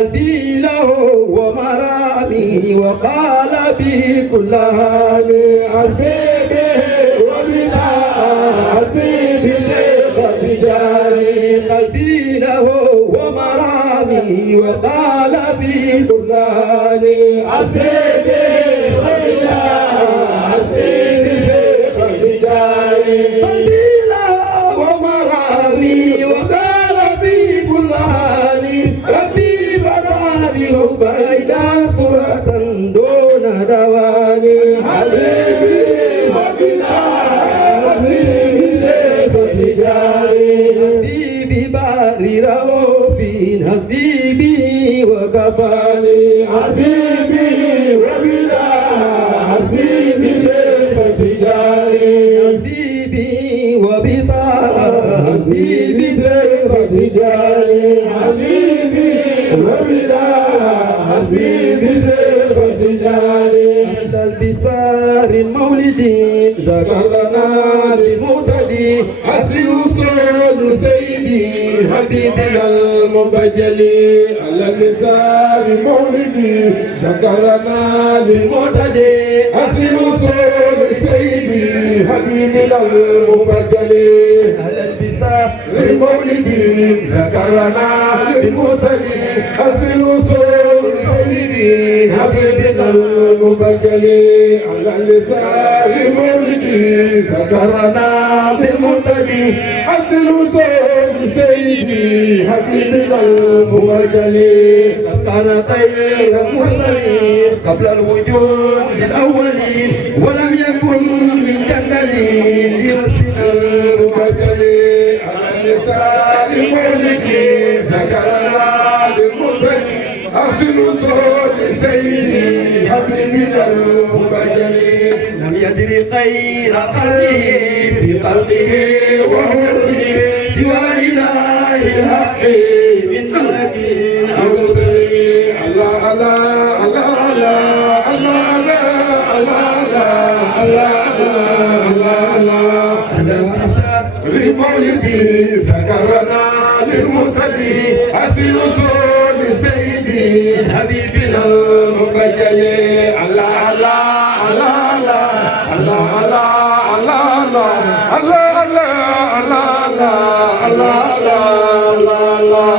قلبي له ومرامي وقال بي كل هاني حسبي به وبلا حسبي بشيخ تجاري قلبي له ومرامي وقال بي كل هاني حسبي به وبلا حسبي بشيخ تجاري قلبي له ومرامي وقال بي كل هاني ربي بداري وبيد صورة دون دواني حبيبي وبلا حبيبي سيف تجاري حبيبي باري رؤوفين حسبي وكفاني حبيبي وبلا حبيبي سيف تجاري حبيبي وبلا حبيبي سيف تجاري حبيبي وبلا حبيبي سيف تجاري على البصار المولدي ذكرنا بموسدي عصر وصول سيدي حبيبنا المبجلي على البصار المولدي ذكرنا بموسدي عصر وصول سيدي حبيبنا المبجلي على البصار المولدي ذكرنا بموسدي عصر وصول سيدي حبيبنا المبجلي على اللسان مولدي ذكرنا بالمرتدي عسل وصول سيدي حبيبنا المبجلي قد كان خير المرسلين قبل الوجود الأولين ولم يكن من جندلين ليرسل المرسلين على اللسان مولدي ذكرنا بالمرسلين عسل وصول سيدي حبيبنا المبجلي لم يدري خير قلبه بقلبه وحره سوى إله الحق من ملك أو رسل الله الله الله الله الله الله الله الله على النساء بمولدي ذكرنا للمصلي عسل وصول سيدي حبيبنا المبجلي الله الله الله الله الله الله الله الله الله الله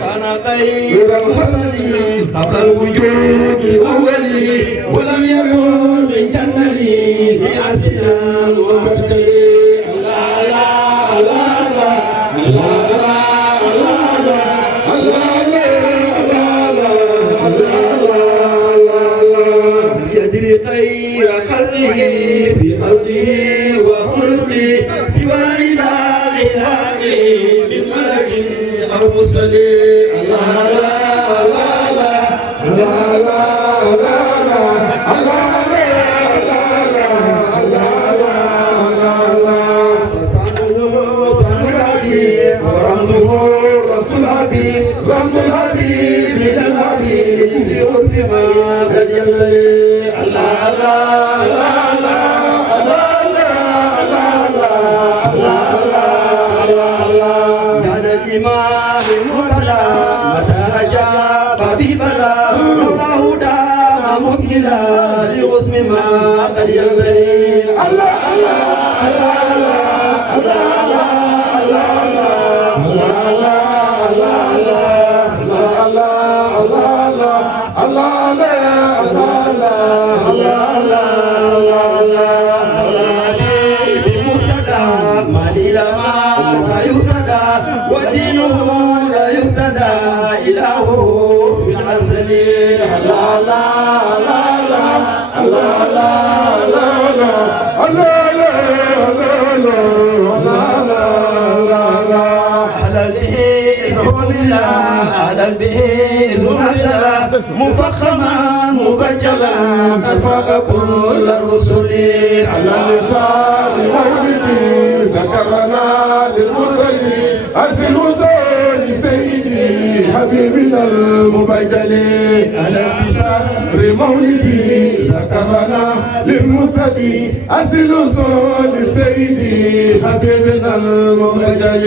كان خير المرسلين قبل الوجود الأولي ولم يكن من جنلي في أسنان ومرسلي الله الله الله الله الله يدري خير خلقه في قلبه وخلقه سوى إله الحق من ملك أو مرسل الله الله الله الله الله رمز الحبيب من الحبيب بعرف ما قد ينبغي الله الله الله الله الله كان الإمام المرتضى متى أجاب ببلا لولا هدى مسكلا لغصب قد ينزلي الله الله الله الله الله ودينه لا يهتدى إله في العسل لا لا لا لا لا لا لا على به مفخما مبجلا قد فاق كل الرسل على لسان مولدي ذكرنا للمرسلين ارسل وصول سيدي حبيبنا المبجل على لسان مولدي ذكرنا للمرسلين ارسل وصول سيدي حبيبنا المبجل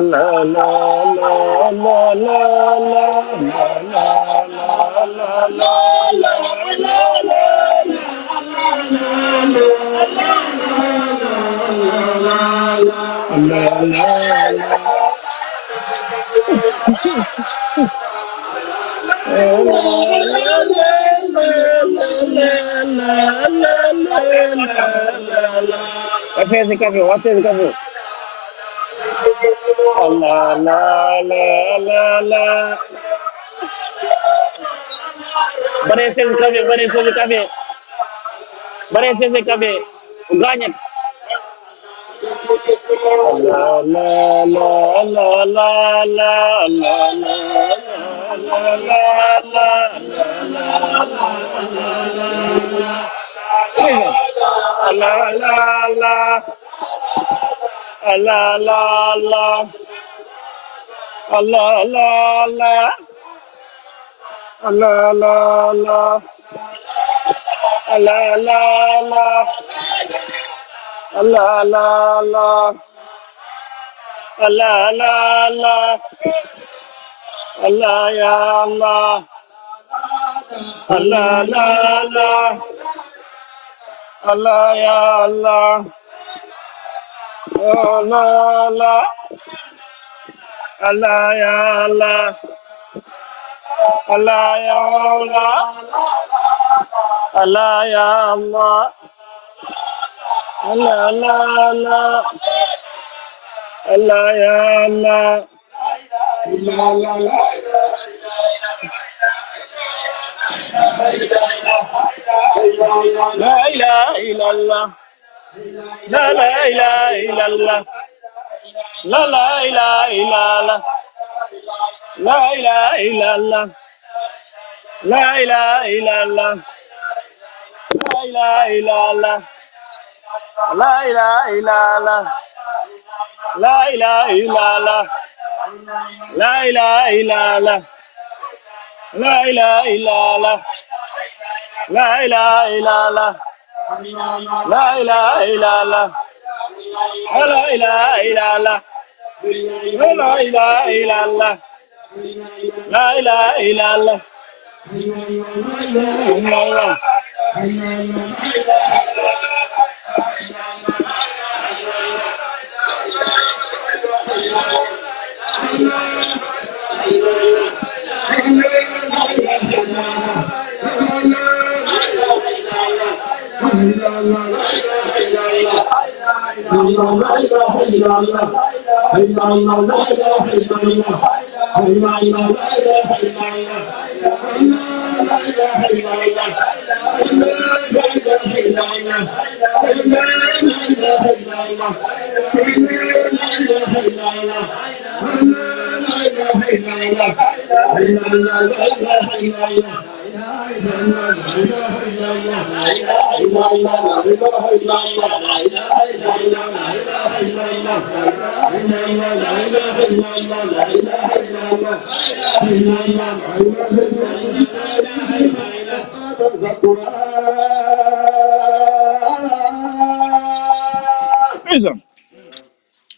la la la la la What is the coffee? What is the coffee? La la la la la. Parece esse cabelo, parece esse cabelo, parece esse cabelo. Ganha. La la la la la la la la la la la. Allah, Allah, Allah, Allah, Allah, Allah, Allah, Allah, Allah, Allah, Allah, Allah, Allah, ya Allah, Allah, Allah, Allah, ya Allah, Allah, Allah, ya Allah, Allah, ya Allah, Allah, ya Allah, Allah, Allah, Allah, ya Allah. La ilaha illallah. La la ilaha illallah. La la ilaha illallah. La ilaha illallah. La ilaha illallah. La ilaha illallah. La ilaha illallah. La ilaha illallah. La ilaha illallah. La ilaha illallah. La ilaha illallah. La ilaha illallah. La ilaha illallah. La ilaha illallah. La ilaha illallah. Allah.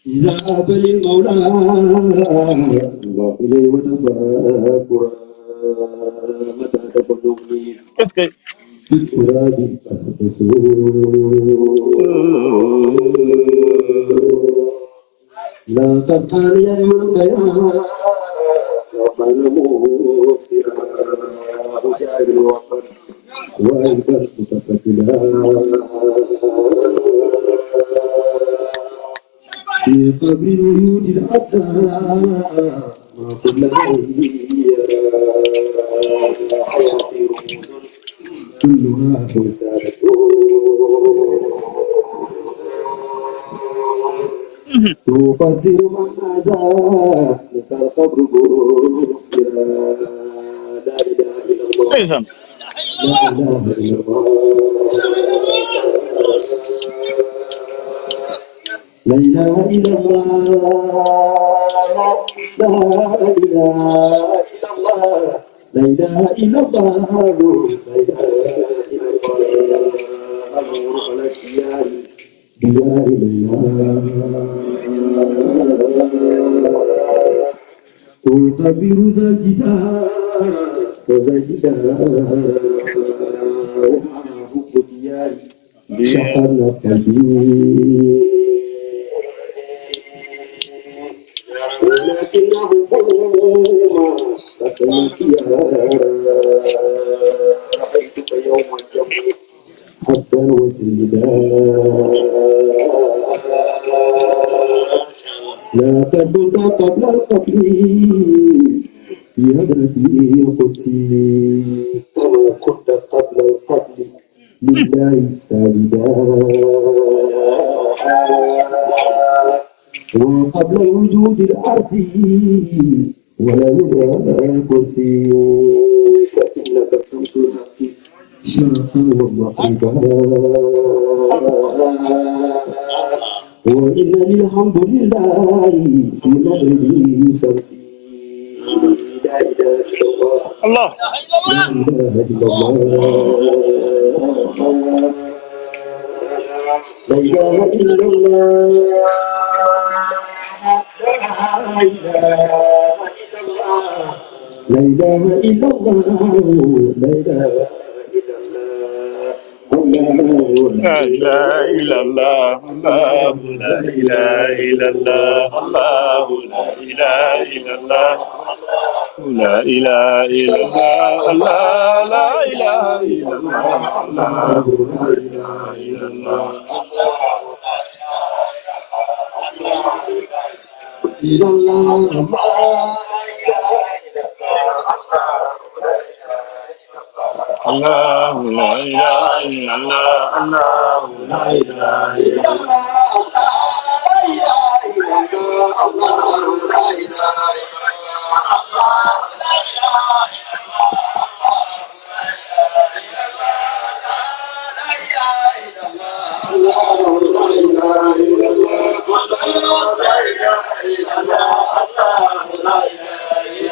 إذا بل المولى الله إليه وتفاكرا متى تبلغني بالفراد لا تبقى لي الملك ومن موسرا وجاهد الوطن وأنت متفتلا في قبر الوجود الأبدى ما كل حياتي رموز كلها رسالة تفسر معنى ذلك القبر بوصيرا لا إله إلا الله لا إله إلا الله لا إله إلا الله لا إله إلا الله لا إله إلا الله لا إله إلا الله النور على الديار ديار الله أخبر ذا الجدار وذا الجدار ومعه دياري شقنا قلبي ولكنه قوم سكنت يا رأيتك يوم الجمع حتى وسيدا لا كنت قبل القبر في هدرتي القدسي كما كنت قبل القبر لله ساجدا وقبل الوجود الأرضي ولا يرى الكرسي فإنك شمس الحق شرفا ومغربا وإن الحمد لله في مغربي شمسي لا إله إلا الله الله لا إله إلا الله لا إله إلا الله لا إله إلا الله لا إله لا إله إلا الله الله لا إله إلا الله الله لا إله إلا الله لا إله إلا الله الله لا إله إلا الله الله لا إله إلا الله إلا الله الله لا إله إلا الله الله لا إله إلا الله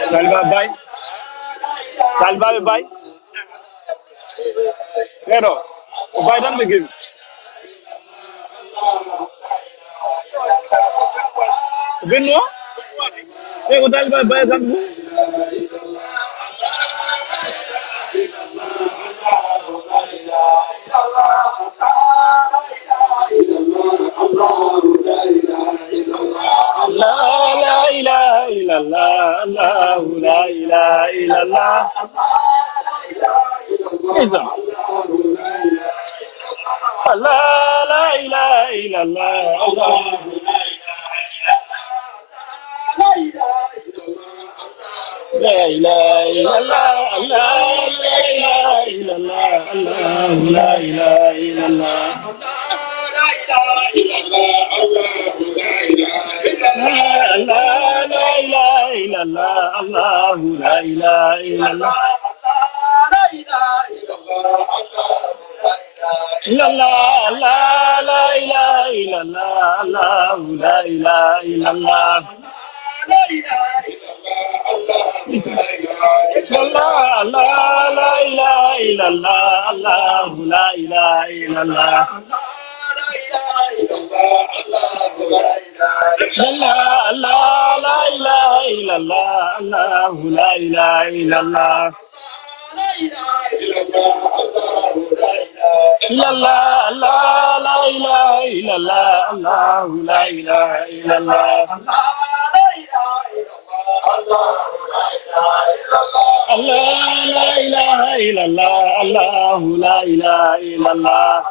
Salva bay Salva bay Pero bay dan begin Benno ko Salva bay dan لا إله إلا الله الله لا إله إلا الله إذا لا إله إلا الله الله لا إله إلا الله الله لا إله إلا الله الله لا إله إلا الله لا إله إلا الله الله لا إله إلا الله إلا الله لا إله إلا الله الله لا إله إلا الله الله لا إله إلا الله الله لا إله إلا الله لا إله إلا الله الله لا إله إلا الله إلا الله لا إله إلا الله الله لا إله إلا الله الله لا إله إلا الله الله لا إله إلا الله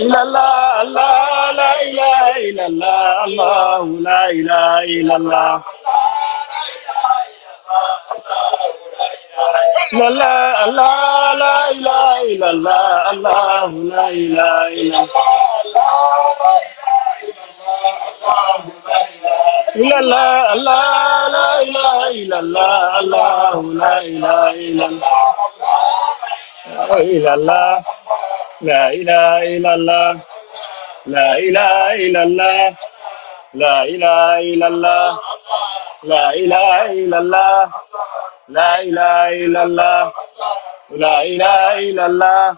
إلا الله الله لا إله إلا الله الله لا إله إلا الله لا لا إله إلا الله الله لا إله إلا الله إلا الله لا إله إلا الله الله لا إله إلا الله إلا الله لا إله إلا الله لا إله إلا الله لا إله إلا الله لا إله إلا الله لا إله إلا الله لا إله إلا الله